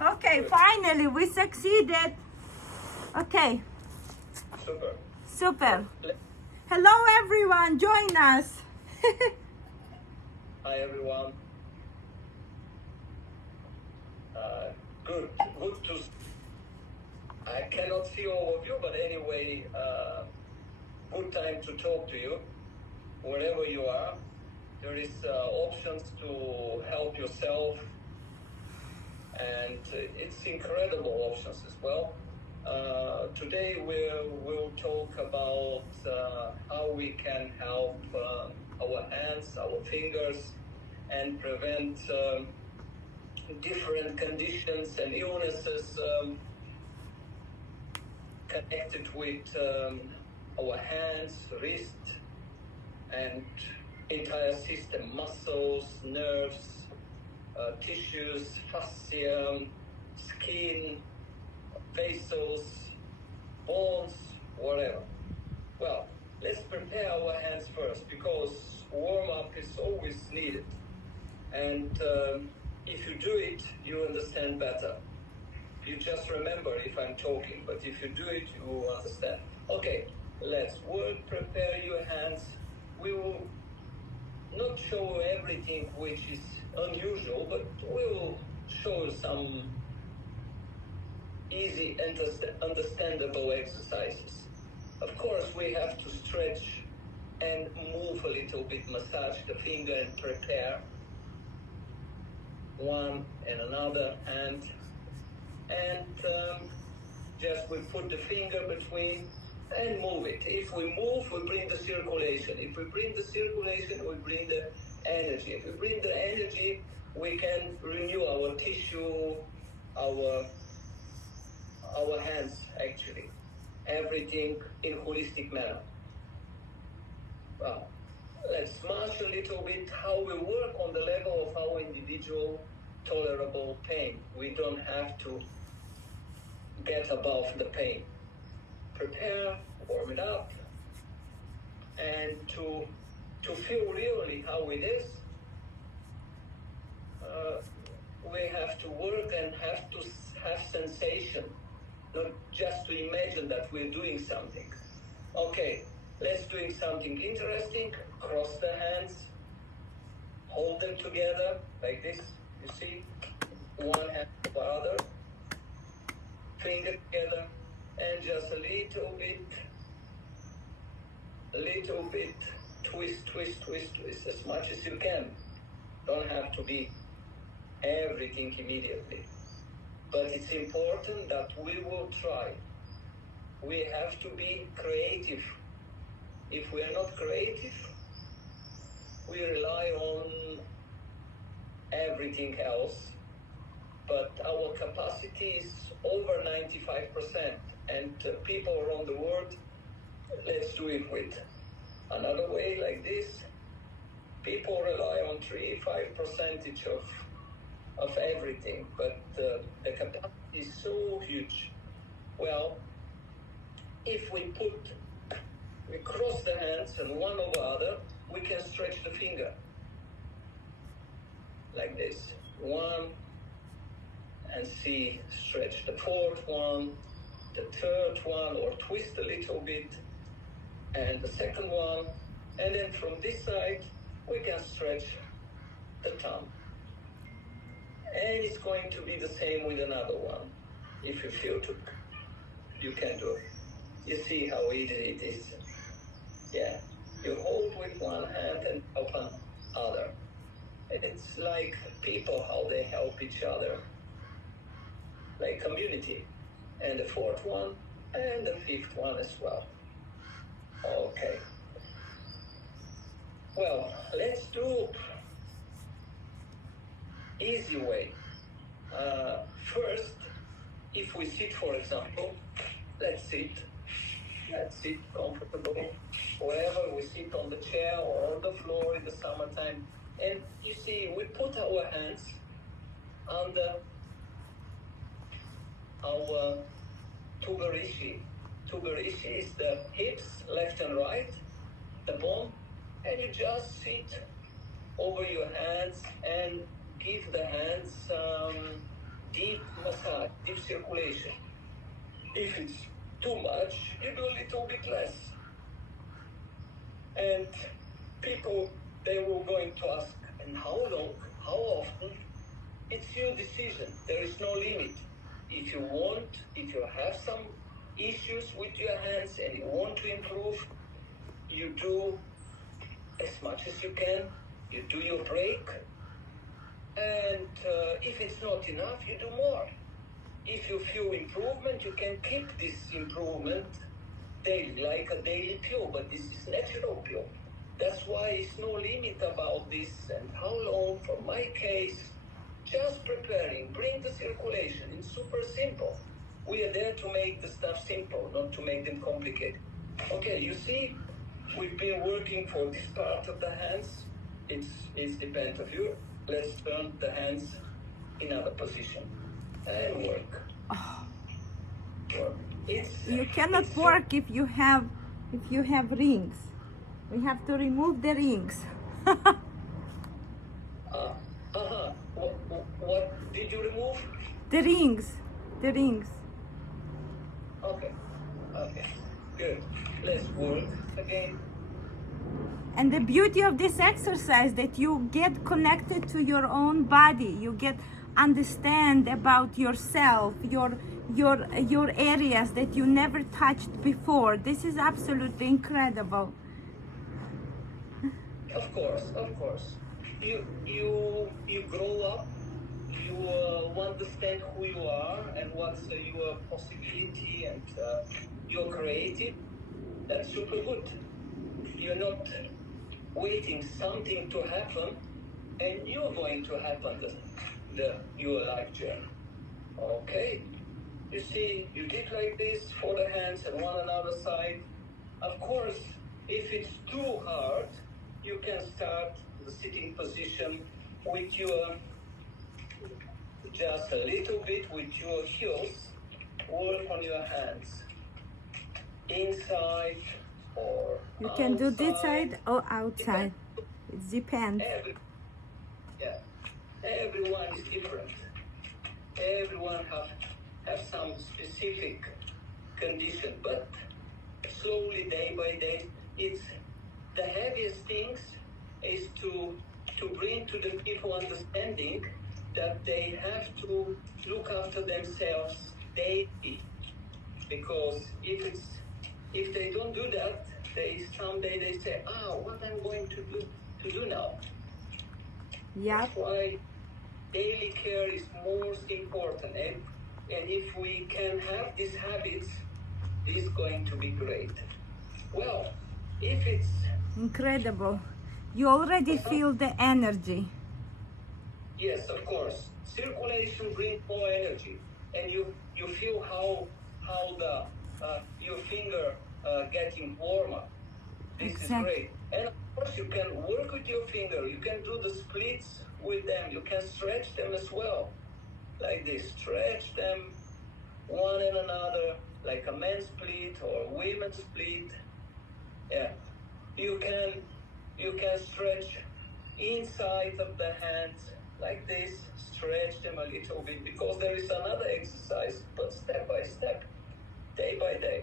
Okay, finally we succeeded. Okay, Super. super. Hello everyone, join us. Hi everyone. Good to. I cannot see all of you, but anyway, good time to talk to you, wherever you are. There is options to help yourself, and it's incredible options as well. Today we'll talk about how we can help our hands, our fingers, and prevent different conditions and illnesses connected with our hands, wrist, and entire system, muscles, nerves, tissues, fascia, skin, vessels, bones, whatever. Well, let's prepare our hands first, because warm-up is always needed. And if you do it, you understand better. You just remember if I'm talking, but if you do it, you will understand. Okay, let's work, prepare your hands. We will not show everything which is unusual, but we will show some easy, understandable exercises. Of course, we have to stretch and move a little bit, massage the finger and prepare one and another hand. And just we put the finger between and move it. If we move, we bring the circulation. If we bring the circulation, we bring the energy. If we bring the energy, we can renew our tissue, our hands, actually. Everything in holistic manner. Well, let's smash a little bit how we work on the level of our individual tolerable pain. We don't have to get above the pain. Prepare, warm it up, and to feel really how it is, we have to work and have to have sensation, not just to imagine that we're doing something. Okay, let's doing something interesting. Cross the hands, hold them together like this. You see, one hand over the other, finger together, and just a little bit, twist as much as you can. Don't have to be everything immediately. But it's important that we will try. We have to be creative. If we are not creative, we rely on everything else. But our capacity is over 95%. And people around the world, let's do it with another way like this. People rely on 3-5% of everything, but the capacity is so huge. Well, if we cross the hands and one over other, we can stretch the finger like this. One, and see, stretch the fourth one, the third one, or twist a little bit, and the second one, and then from this side, we can stretch the thumb. And it's going to be the same with another one. If you feel to, you can do it. You see how easy it is. Yeah, you hold with one hand and open other. It's like people, how they help each other. Like community. And the fourth one, and the fifth one as well. Okay. Well, let's do easy way. First, if we sit, for example, let's sit comfortable, wherever we sit, on the chair or on the floor in the summertime. And you see, we put our hands under our tuberishi. Tuberishi is the hips, left and right, the bone, and you just sit over your hands and give the hands deep massage, deep circulation. If it's too much, you do a little bit less. And people, they were going to ask, and how long, how often? It's your decision. There is no limit. If you want, if you have some issues with your hands and you want to improve, you do as much as you can. You do your break. And if it's not enough, you do more. If you feel improvement, you can keep this improvement daily, like a daily pill, but this is natural pill. That's why it's no limit about this and how long. For my case, just preparing, bring the circulation. It's super simple. We are there to make the stuff simple, not to make them complicated. Okay, you see, we've been working for this part of the hands. It's depends of you. Let's turn the hands in other position and work. Work. You cannot work if you have rings. We have to remove the rings. What did you remove? The rings. The rings. Okay. Good. Let's work again. And the beauty of this exercise that you get connected to your own body. You get understand about yourself, your areas that you never touched before. This is absolutely incredible. Of course. You grow up. You understand who you are and what's your possibility, and you're creative. That's super good. You're not waiting something to happen, and you're going to happen your life journey. Okay. You see, you did like this for the hands and one another side. Of course, if it's too hard, you can start the sitting position with your, just a little bit with your heels, work on your hands. Inside or You can do this outside. side or outside. It depends. Everyone is different. Everyone have some specific condition, but slowly, day by day, it's the heaviest things is to bring to the people understanding that they have to look after themselves daily, because if they don't do that, someday they say, what I'm going to do now. Yeah. That's why daily care is most important, and if we can have these habits, it's going to be great. Well, if it's Incredible. You already feel the energy. yes, of course, circulation brings more energy, and you feel how the your finger getting warmer. This is Exactly. great. And of course, you can work with your finger. You can do the splits with them. You can stretch them as well, like this. Stretch them one and another, like a men's split or a women's split. Yeah, you can stretch inside of the hands like this. Stretch them a little bit, because there is another exercise, but step by step, day by day.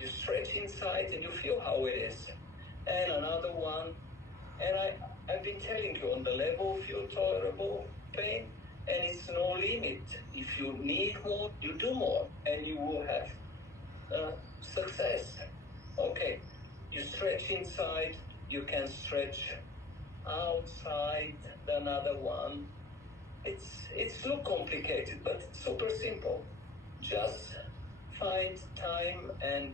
You stretch inside and you feel how it is. And another one. And I've been telling you, on the level of your tolerable pain, and it's no limit. If you need more, you do more, and you will have success. Okay, you stretch inside, you can stretch outside another one. It's look complicated, but it's super simple. Just find time and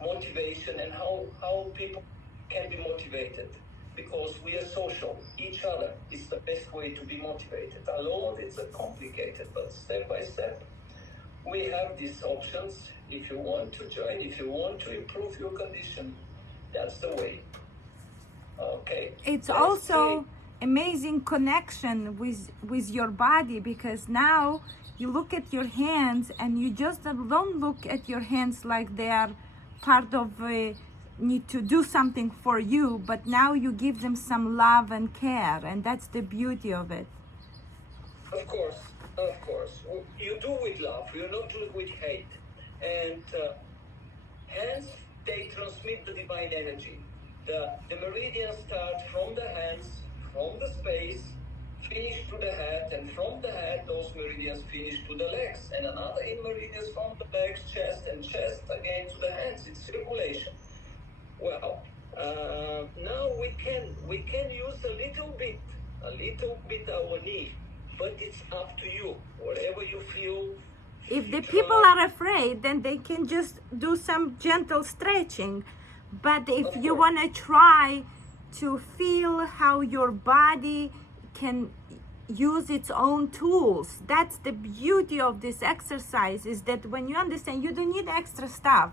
motivation, and how people can be motivated, because we are social. Each other is the best way to be motivated. Alone, it's complicated, but step by step, we have these options. If you want to join, if you want to improve your condition, that's the way. Okay. It's Let's also amazing connection with your body, because now you look at your hands and you just don't look at your hands like they are part of need to do something for you, but now you give them some love and care, and that's the beauty of it. Of course, Of course. You do with love. You not do with hate. And hands, they transmit the divine energy. The meridians start from the hands, from the space, finish to the head, and from the head, those meridians finish to the legs, and another in meridians from the legs, chest, and chest again to the hands. It's circulation. Well, now we can use a little bit our knee, but it's up to you. Whatever you feel. If the people are afraid, then they can just do some gentle stretching. But if you want to try to feel how your body can use its own tools, that's the beauty of this exercise, is that when you understand, you don't need extra stuff.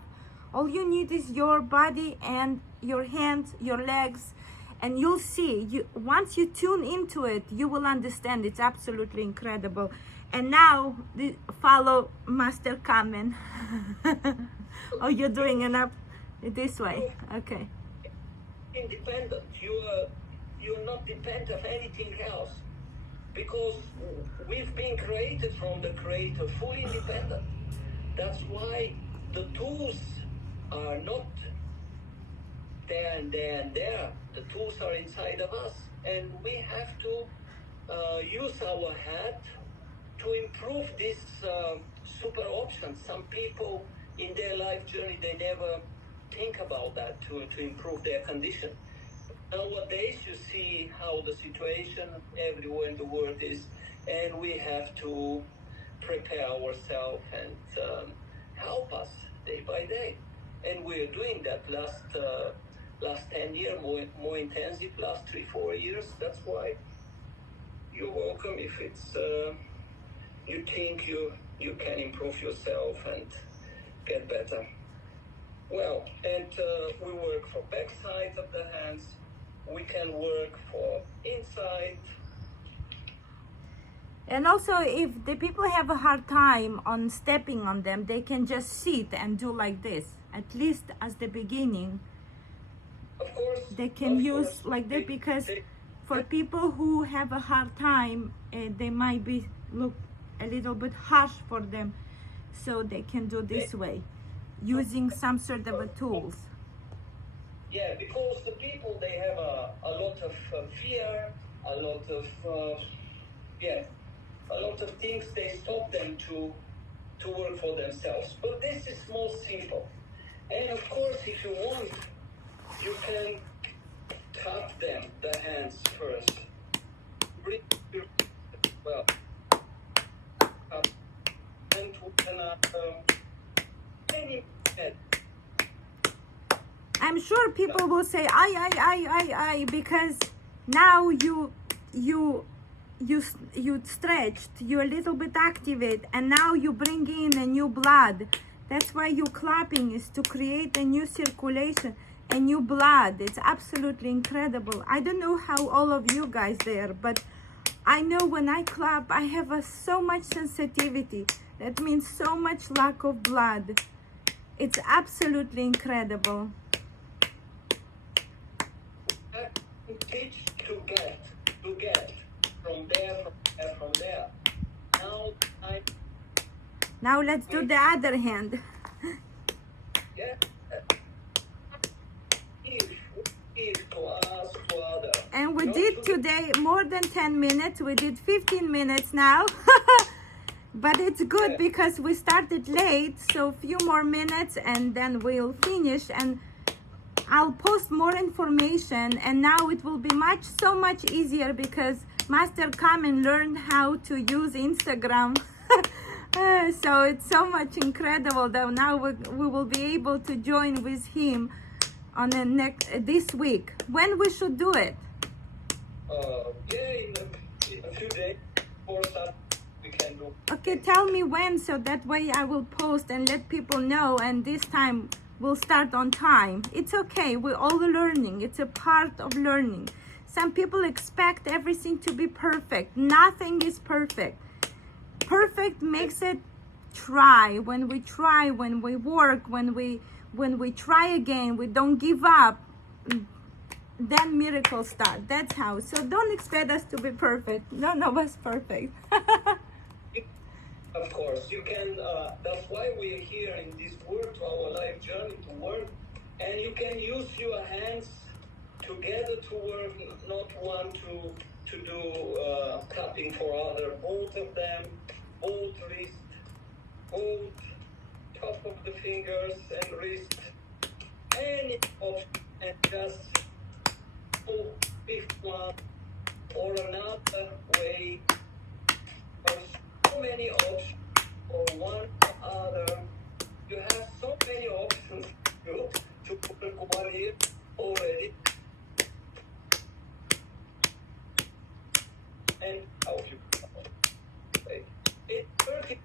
All you need is your body and your hands, your legs, and you'll see, once you tune into it, you will understand. It's absolutely incredible. And now, follow Master Kamen. Oh, you're doing it up this way. Okay. Independent. You're not dependent of anything else, because we've been created from the Creator, fully independent. That's why the tools are not there and there and there. The tools are inside of us, and we have to use our head to improve this super option. Some people in their life journey, they never think about that to improve their condition. Nowadays, you see how the situation everywhere in the world is, and we have to prepare ourselves and help us day by day. And we're doing that last 10 years, more intensive, last 3-4 years. That's why you're welcome if it's you think you can improve yourself and get better. Well, and we work for back side of the hands. We can work for inside. And also, if the people have a hard time on stepping on them, they can just sit and do like this, at least as the beginning. Of course. They can use like that, because for people who have a hard time, they might be look a little bit harsh for them, so they can do this way, using some sort of a tools. Yeah, because the people, they have a lot of fear, a lot of a lot of things, they stop them to work for themselves. But this is more simple. And of course, if you want, you can tap them, the hands first. Breathe well. And we can any head. I'm sure people will say I, because now you stretched, you're a little bit activate, and now you bring in a new blood. That's why you clapping, is to create a new circulation, a new blood. It's absolutely incredible. I don't know how all of you guys there, but I know when I clap, I have so much sensitivity. That means so much lack of blood. It's absolutely incredible. Teach to get from there. Now let's do the other hand. Yeah. If to us, to other. And we did today more than 10 minutes. We did 15 minutes now. But it's good because we started late, so a few more minutes and then we'll finish, and I'll post more information, and now it will be so much easier because Master Kamen learned how to use Instagram. So it's so much incredible that now we will be able to join with him on this week. When we should do it? In a few days or something we can do. Okay, tell me when, so that way I will post and let people know, and this time we'll start on time. It's okay, we're all learning. It's a part of learning. Some people expect everything to be perfect. Nothing is perfect. Perfect makes it try. When we work, when we try again, we don't give up, then miracles start. That's how. So don't expect us to be perfect. None of us perfect. Of course, you can. That's why we're here in this work, to our life journey to work, and you can use your hands together to work, not one to do cupping for other. Both of them, both wrist, both top of the fingers and wrist, any option, and just pick one or another way. There's so many options, or one or other. You have so many options to put one here already. And how you it's working.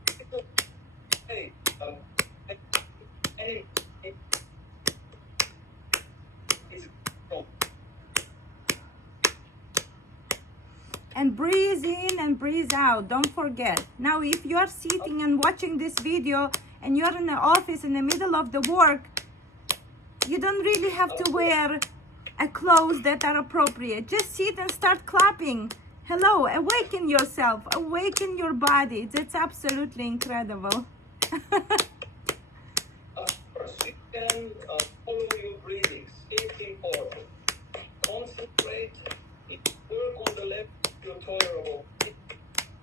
Hey, and it's wrong. And breathe in and breathe out. Don't forget. Now, if you are sitting and watching this video and you're in the office in the middle of the work, you don't really have to wear clothes that are appropriate. Just sit and start clapping. Hello, awaken yourself, awaken your body. That's absolutely incredible. You can follow your breathings. It's important. Concentrate. Work on the left. You're tolerable.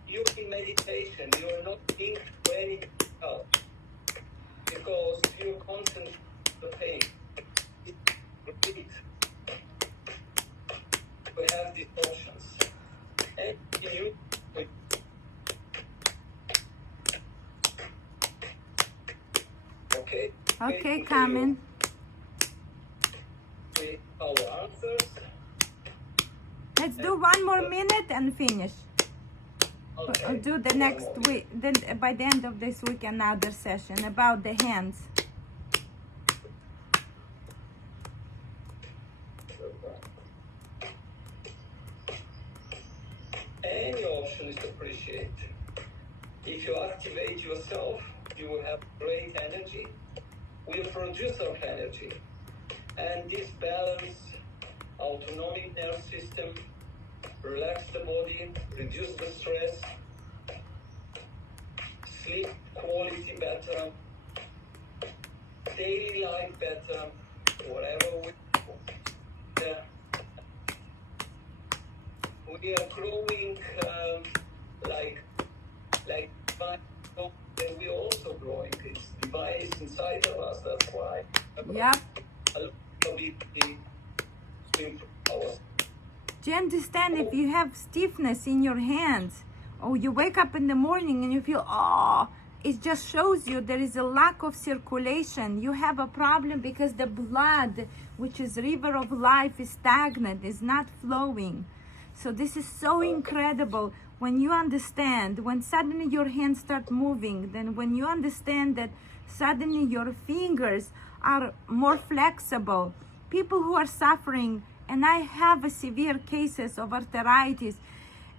You're in meditation. You're not thinking to anything else because you're concentrating on the pain. Repeat. We have these options. And you. Okay. Okay, Kamen. Our answers. Let's do one more minute and finish. Okay. I'll do the next week. Then by the end of this week, another session about the hands. Any option is appreciated. If you activate yourself, you will have great energy. We are producer of energy. And this balance, autonomic nervous system, relax the body, reduce the stress, sleep quality better, daily life better, whatever we do. We are growing like divine, and we're also growing. It's divine is inside of us. That's why. Yep. A little bit to improve ourselves. Do you understand if you have stiffness in your hands, or you wake up in the morning and you feel, oh, it just shows you there is a lack of circulation. You have a problem because the blood, which is river of life, is stagnant, is not flowing. So this is so incredible when you understand, when suddenly your hands start moving, then when you understand that suddenly your fingers are more flexible. People who are suffering, and I have a severe cases of arthritis.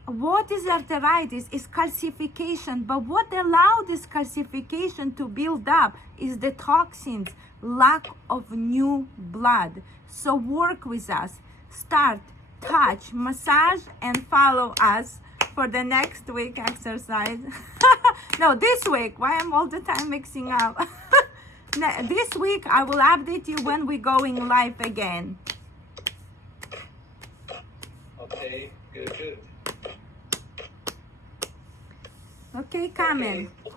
What is arthritis? Is calcification, but what allowed this calcification to build up is the toxins, lack of new blood. So work with us. Start, touch, massage, and follow us for the next week exercise. No, this week. Why I'm all the time mixing up. This week I will update you when we're going live again. Okay, good. Okay, Kamen. Okay.